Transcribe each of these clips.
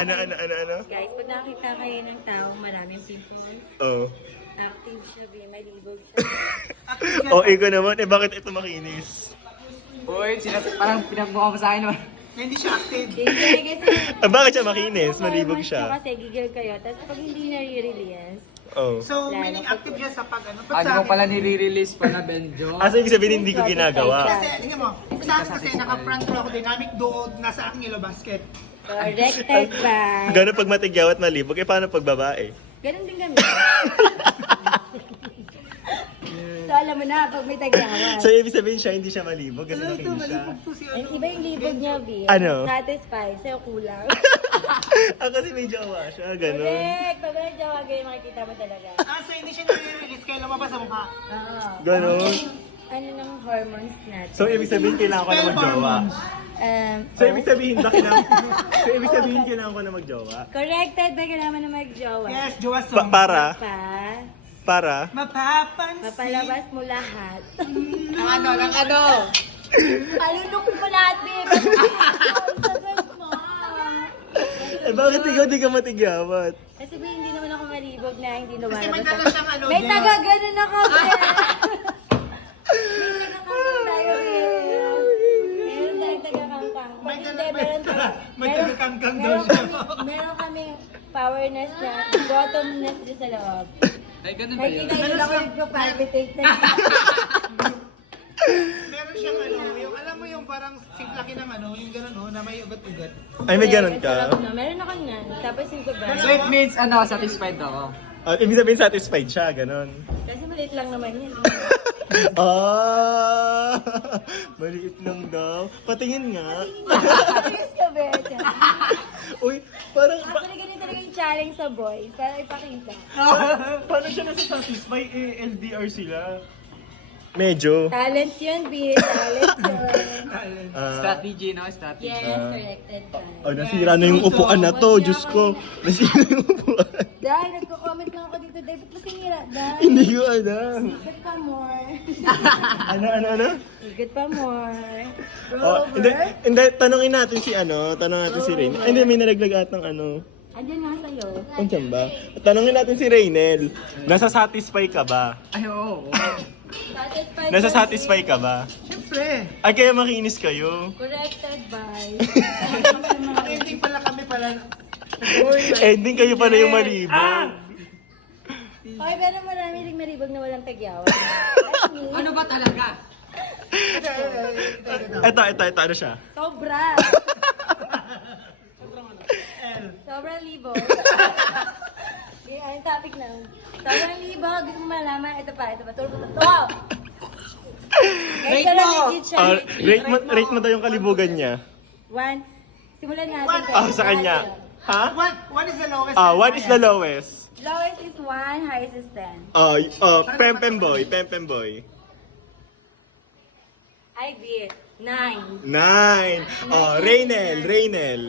Ano? Guys, pag nakita kayo ng taong maraming pimples, Oh. active siya, malibog siya. Oh, ikaw naman. Eh, bakit ito makinis? Uy, parang pinagmukha mo sa akin, no? Hindi siya active. Kasi, Ah, bakit siya makinis? Malibog siya. Kasi gigil kayo, tapos pag hindi na-release, Oh. So, meaning active siya sa pag ano. Pag Ano sa mo akin, pala nire-release pa na Benjo? Ah, so ibig sabihin hindi ko ginagawa. Kasi, tingnan mo, sa akin kasi naka-front row ako dynamic doon, nasa aking yellow basket. corrected by... Gano'n pag matigyaw at malibog, eh paano pag babae? Ganun din kami. So alam mo na, pag may tagyawan. So ibig sabihin siya, hindi siya malibog kasi makinis siya. And iba yung libog niya, B. Ano? Satisfied, sa'yo kulang. Ah, kasi may jowa siya, gano'n. Correct! Pag may jowa, ganyan makikita mo talaga. Ah, so hindi siya nare-release kaya lumabas sa mukha. Oo. Gano'n. Ano ng hormones natin? So ibig sabihin kailangan ko na magjowa. So ibig sabihin na kailangan ko na magjowa. Corrected ba kailangan na mag-jowa? Yes, jowa song. Para? Pa, Mapapansin. mapalabas mo lahat. Ano? Palunok mo lahat, babe. Sagot mo. Eh bakit ikaw di ka matigyawat? Kasi ba hindi naman ako malibog na hindi Kasi may lumalabas. dala siyang ano. May gel. taga ganun ako, babe. May taga-kangkang tayo, babe. Meron tayong taga-kangkang. Pag May hindi, dala- meron may taga-kangkang daw meron siya. meron kaming powerness na bottomness din sa loob. Ay, ganun ba yun? Nakikita nyo lang ako nagpa-palpitate na. Meron siyang ano, yung alam mo yung parang simplaki ng ano, yung gano'n no, na may ugat-ugat. Ay may ganun Sarap, ka? no? Meron ako niyan. Tapos yung So sobrang. it means, satisfied ako. Ah, ibig sabihin satisfied siya, gano'n. Kasi maliit lang naman yan. Ah, maliit lang daw. Patingin nga. Ayos ka, Beth. Uy, parang Actually, ganun talaga yung challenge sa boys. Para ipakita. paano siya nasa-satisfy? Eh, LDR sila. Medyo. Talent yun, B. Talent yun. Ah, Strategy, no? Strategy. Yes, corrected pa. oh, nasira na yung upuan na to. Diyos ko. Nasira yung upuan. Dahil nagko-comment lang ako dito. David, ba't sinira? Dahil. Hindi ko alam. Good pa more. Ano? Good pa more. Oh, hindi, tanongin natin si Rain. Ay, hindi, may nalaglag atang ano. Andiyan nga sa'yo. Andiyan ba? Tanongin natin si Raynel. Nasa-satisfy ka ba? Ay, oo. Satisfied. Nasa-satisfy ka ba? Siyempre. Ay, kaya makinis kayo. Corrected by. Ang ending pala kami pala. Ending kayo pala yung malibog. Okay, pero marami rin maribog na walang tagyawan. Ano ba talaga? Ito, ano siya? Sobra. Sobrang libo. Okay, anong topic na? Sobrang libo. Gusto mo malaman? Ito pa. Wow! Rate mo! Legit siya. Rate mo daw yung kalibugan niya. 1. Simulan natin. One. Ah, sa kanya. Ha? One is the lowest. What is the lowest? Lowest is 1, highest is 10. Pempem boy. I beat 9. 9. Raynel.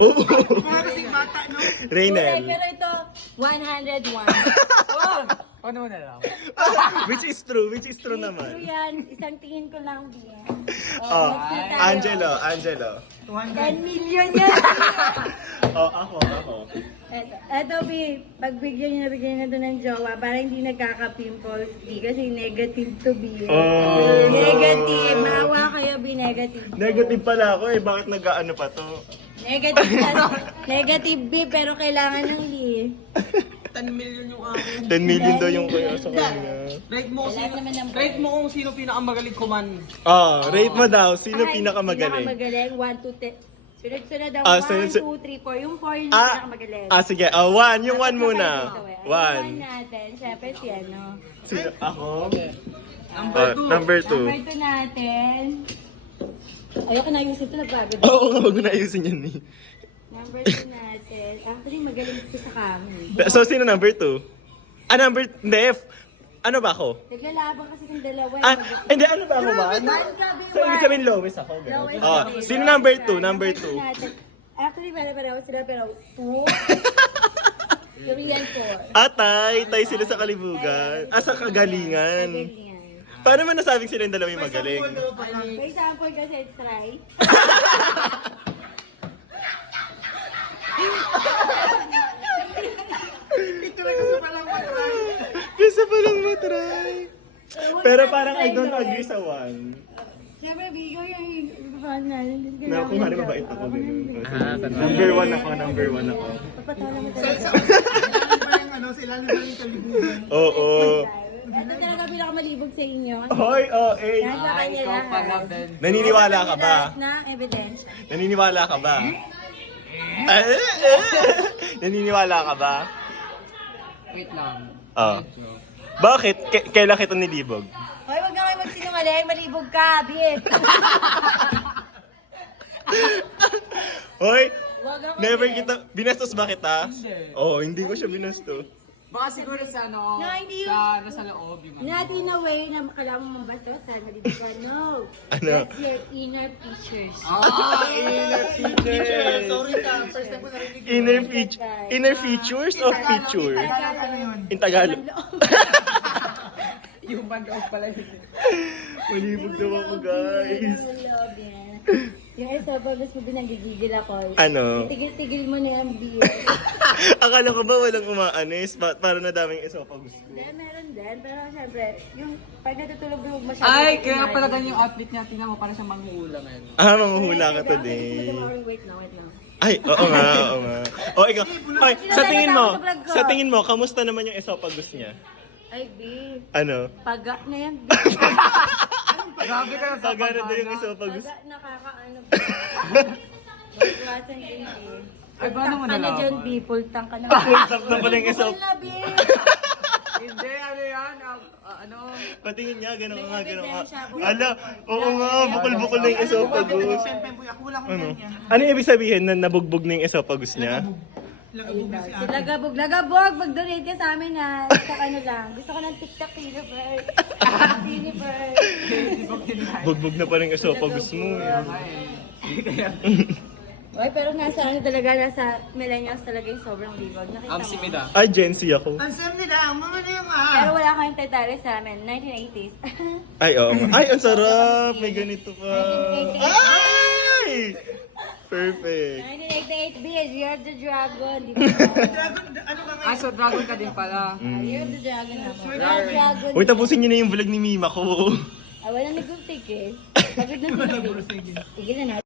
Oh. Mga kasing bata, no? Raynel. Pero ito, 101. Ano na lang? Which is true True naman. yan. Isang tingin ko lang din. Oh, next na tayo. Angelo. 200. 10 million yan. Oh, ako. Eto, B, pagbigyan niyo na doon ng jowa, para hindi nagkaka-pimples, B, kasi negative to B. Oh. Negative. Maawa kayo, B, negative. Negative pala ako eh. Bakit nag-ano pa to? Negative B, pero kailangan ng L. 10 million yung akin. 10 million daw yung kuya sa kanya. Rate mo Kailangan naman ng Rate mo kung sino pinakamagaling kuman. Rate mo daw. Sino pinakamagaling? Pinakamagaling, 1, 2, 3. Sunod-sunod daw, Ah, 1, 2, sunod- 3, 4. Yung 4 yung Ah, pinakamagaling. sige. 1. Yung 1 muna. One 1. natin, syempre si ano. Ako? Number 2. Number Number 2. 2 natin. Ayoko na ayusin ito, nagpagod. Oo nga, wag mo na ayusin yun eh. Number 2 natin. Actually, magaling ito sa kami. So, sino number 2? Hindi. Ano ba ako? Naglalaban kasi ng dalawa. Hindi, ano ba ako ba? So, ibig sabihin lowest ako. Ganun. Sino number 2? Number 2. Actually, pare-pareho sila, pero 2, 3 and 4. Tay sila sa kalibugan. Sa kagalingan. Magalingan. Paano mo nasabing sila yung dalawa yung magaling? For example kasi, try. Ito na kasi palang matry. Gusto pa lang matry. Pero parang I don't agree sa 1. Siyempre, Bigo yung fan natin. Na kung ano mabait ako din. Ah, Number 1 ako, number 1 ako. Papatala mo Sa talaga. pa yung ano, sila na yung kalibutan. Oo. Ito talaga pinakamalibog sa inyo. Hoy, OA. Nasa Ay, kanya ikaw pa lahat. na, Ben. Naniniwala ka ba? Lahat ng evidence. Naniniwala ka ba? Naniniwala ka ba? Wait lang. Oo. Bakit? Kailan kita nilibog? Hoy, wag na kayo magsinungaling. Malibog ka, bitch. Hoy, Wag ako never din. kita... Binastos ba kita? Hindi. Oo, hindi ko siya binastos. Baka siguro sa ano, No, hindi sa nasa loob yung ano. Not in a way na kailangan mo mabastosan. Malibog ka. No. Ano? That's your inner features. Ah, inner Teacher, features. sorry ka. First time ko narinig yun. Inner features of feature? Tagalog ano yun? In Tagalog. Yung bandog pala yun. Malibog daw ako, guys. Yung esophagus mo din nagigigil ako. Ano? Tigil-tigil mo na yung beer. Akala ko ba walang umaanis? Para na daming esophagus ko. Hindi, meron din. Pero syempre, yung pag natutulog mo masyado. Ay, kaya pala ganyan yung outfit niya. Tingnan mo, parang siyang manghuhula, man. Ah, manghuhula ka today. Wait lang. Ay, oo nga, oo nga. O, ikaw. Ay, sa tingin mo, kamusta naman yung esophagus niya? Ay, B. Ano? Paga na yan, B. Grabe ka sa Pagano daw yung esophagus? Paga, nakakaano, B. Magwasan din, B. Ay, paano mo Pultang ka na nalaman? dyan, B. Pultang ka na. Pultang na pala yung Bukol esophagus. na, B. Hindi, ano yan? Ano? Patingin niya, gano'n nga, gano'n nga. ebidensya ako. Ala, oo nga, bukol-bukol na yung esophagus. Siyempre, ako wala akong Ano? ganyan. Ano yung ibig sabihin na nabugbog na yung esophagus niya? Lagabog na si Si Lagabog, mag-donate ka sa amin ha. Sa ano lang. Gusto ko ng TikTok Univer. Univer. Bugbog na pa rin yung esophagus mo. eh. Oy, pero nasa ano talaga, nasa millennials talaga yung sobrang libog. Nakita mo? Si Mida. Ay, Gen Z ako. Ang Sam nila, ang mga na yung Pero wala kayong titali sa amin. 1980s. Ay, oo nga. Ay, ang sarap. May ganito pa. Ay! Perfect. 1988, bitch. Year of the Dragon. Di ba? Dragon, ano ka Ah, so dragon ka din pala. Year of the Dragon ako. Year of the Dragon. Uy, tapusin niyo na yung vlog ni Mima ko. Ah, wala nag-take eh. Pagod na sila. Tigil na natin.